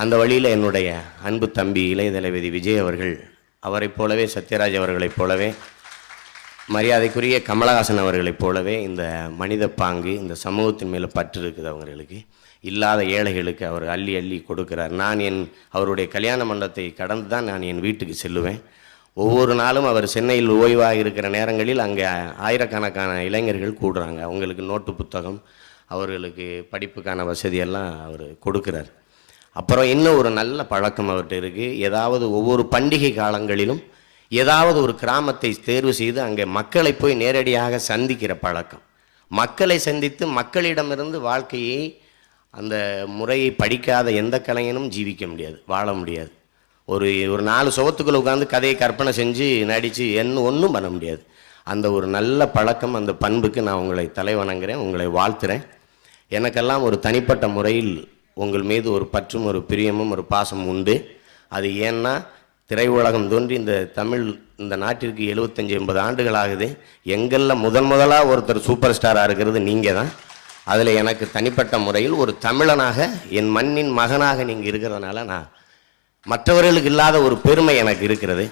அந்த வழியில் என்னுடைய அன்பு தம்பி இளைய தளபதி விஜய் அவர்கள், அவரைப் போலவே சத்யராஜ் அவர்களைப் போலவே, மரியாதைக்குரிய கமலஹாசன் அவர்களைப் போலவே இந்த மனித பாங்கு, இந்த சமூகத்தின் மேலே பற்று இருக்குது. அவங்களுக்கு இல்லாத ஏழைகளுக்கு அவர் அள்ளி அள்ளி கொடுக்கிறார். நான் அவருடைய கல்யாண மண்டபத்தை கடந்து தான் நான் என் வீட்டுக்கு செல்லுவேன். ஒவ்வொரு நாளும் அவர் சென்னையில் ஓய்வாக இருக்கிற நேரங்களில் அங்கே ஆயிரக்கணக்கான இளைஞர்கள் கூடுறாங்க. அவங்களுக்கு நோட்டு புத்தகம், அவர்களுக்கு படிப்புக்கான வசதியெல்லாம் அவர் கொடுக்குறார். அப்புறம் இன்னும் ஒரு நல்ல பழக்கம் அவர்கிட்ட இருக்குது. ஏதாவது ஒவ்வொரு பண்டிகை காலங்களிலும் ஏதாவது ஒரு கிராமத்தை தேர்வு செய்து அங்கே மக்களை போய் நேரடியாக சந்திக்கிற பழக்கம். மக்களை சந்தித்து மக்களிடமிருந்து வாழ்க்கையை, அந்த முறையை படிக்காத எந்த கலைஞனும் ஜீவிக்க முடியாது, வாழ முடியாது. ஒரு 4 சுவத்துக்குள்ளே உட்காந்து கதையை கற்பனை செஞ்சு நடித்து ஒன்றும் பண்ண முடியாது. அந்த ஒரு நல்ல பழக்கம், அந்த பண்புக்கு நான் உங்களை தலைவணங்குறேன், உங்களை வாழ்த்துறேன். எனக்கெல்லாம் ஒரு தனிப்பட்ட முறையில் உங்கள் மீது ஒரு பற்றும் ஒரு பிரியமும் ஒரு பாசம் உண்டு. அது ஏன்னா திரையுலகம் தோன்றி இந்த நாட்டிற்கு 75-80 ஆண்டுகள் ஆகுது. எங்களில் முதலாக ஒருத்தர் சூப்பர் ஸ்டாராக இருக்கிறது நீங்கள் தான். அதில் எனக்கு தனிப்பட்ட முறையில் ஒரு தமிழனாக, என் மண்ணின் மகனாக நீங்கள் இருக்கிறதுனால நான் மற்றவர்களுக்கு இல்லாத ஒரு பெருமை எனக்கு இருக்கிறது.